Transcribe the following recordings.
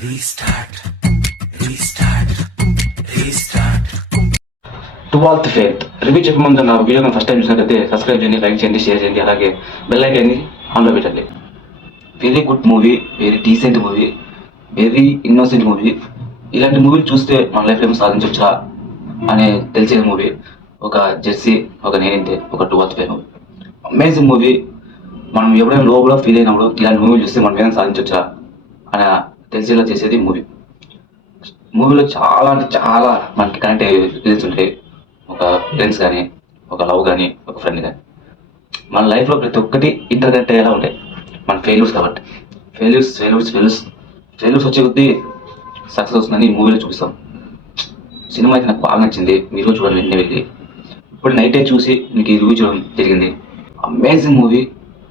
Restart, restart, restart. Twelfth faith review చెప్పే ముందు నా వీడియోని ఫస్ట్ టైం చూసినట్లయితే సబ్స్క్రైబ్ చేయండి, లైక్ చేయండి, షేర్ చేయండి, అలాగే బెల్ ఐకాన్ని ఆన్లో పెట్టండి. Very good movie, very decent movie, very innocent movie. ఇలాంటి మూవీలు చూస్తే మన లైఫ్లో ఏమో సాధించవచ్చా అనే తెలిసే మూవీ. ఒక జెర్సీ, ఒక నేనింతే, ఒక twelfth faith movie. Amazing movie. మనం ఎప్పుడైనా లోపల ఫీల్ అయినప్పుడు ఇలాంటి మూవీలు చూస్తే మనం ఏమైనా సాధించవచ్చా అని తెలిసేలా చేసేది మూవీ. మూవీలో చాలా అంటే చాలా మనకి కనెక్ట్ అయ్యే రీజన్స్ ఉంటాయి. ఒక ఫ్రెండ్స్ కానీ, ఒక లవ్ కానీ, ఒక ఫ్రెండ్ కానీ. మన లైఫ్లో ప్రతి ఒక్కటి ఇంటర్ కనెక్ట్ అయ్యేలా ఉంటాయి. మన ఫెయిల్యూర్స్ కాబట్టి ఫెయిల్యూర్స్ వచ్చే కొద్దీ సక్సెస్ వస్తుందని ఈ మూవీలో చూపిస్తాం. సినిమా అయితే నాకు బాగా నచ్చింది. మీరు చూడండి, వెంటనే వెళ్ళి ఇప్పుడు నైటే చూసి మీకు ఈ రివ్యూ చూడడం జరిగింది. అమేజింగ్ మూవీ,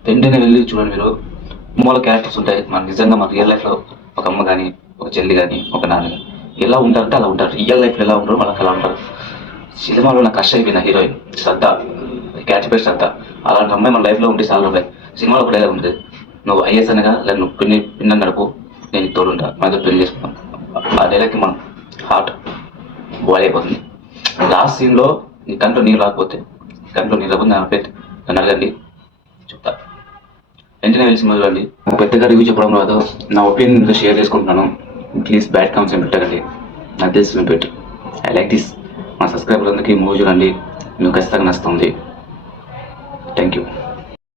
వెంటనే వెళ్ళి చూడండి. మీరు మూల క్యారెక్టర్స్ ఉంటాయి. మన నిజంగా మన రియల్ లైఫ్లో ఒక అమ్మ కానీ, ఒక చెల్లి కానీ, ఒక నాన్న కానీ ఎలా ఉంటారంటే అలా ఉంటారు. రియల్ లైఫ్లో ఎలా ఉంటారో వాళ్ళకి అలా ఉంటారు. సినిమాలో నాకు క్రష్ అయిపోయిన హీరోయిన్ శ్రద్ధ, క్యారెక్టర్ పేరు శ్రద్ధ. అలాంటి అమ్మాయి మన లైఫ్లో ఉంటే చాలా ఉంటాయి. సినిమాలో కూడా ఎలా ఉంటుంది, నువ్వు ఐఎస్ అనగా లేదా నువ్వు పిన్న నడుపు, నేను తోడుంటా, మనతో పెళ్లి చేసుకున్నాం. ఆ డైలాగ్కి మనం హార్ట్ బాయిల్ అయిపోతుంది. లాస్ట్ సీన్లో నీ కంట్లో నీరు రాకపోతే, కంట్లో నీరు రాకపోతే నన్ను అడగండి, చెప్తా. వెంటనే వెళ్ళి సినిమా చూడండి. పెద్దగా రివ్యూ చెప్పడం రాదు, నా ఒపీనియన్ షేర్ చేసుకుంటున్నాను. ప్లీజ్ బ్యాడ్ కామెంట్స్ ఏం పెట్టకండి. నాకు తెలిసి పెట్టు. I like this. మా సబ్స్క్రైబర్లందరికీ మూవీ చూడండి, మీకు ఖచ్చితంగా నచ్చుతుంది. Thank you.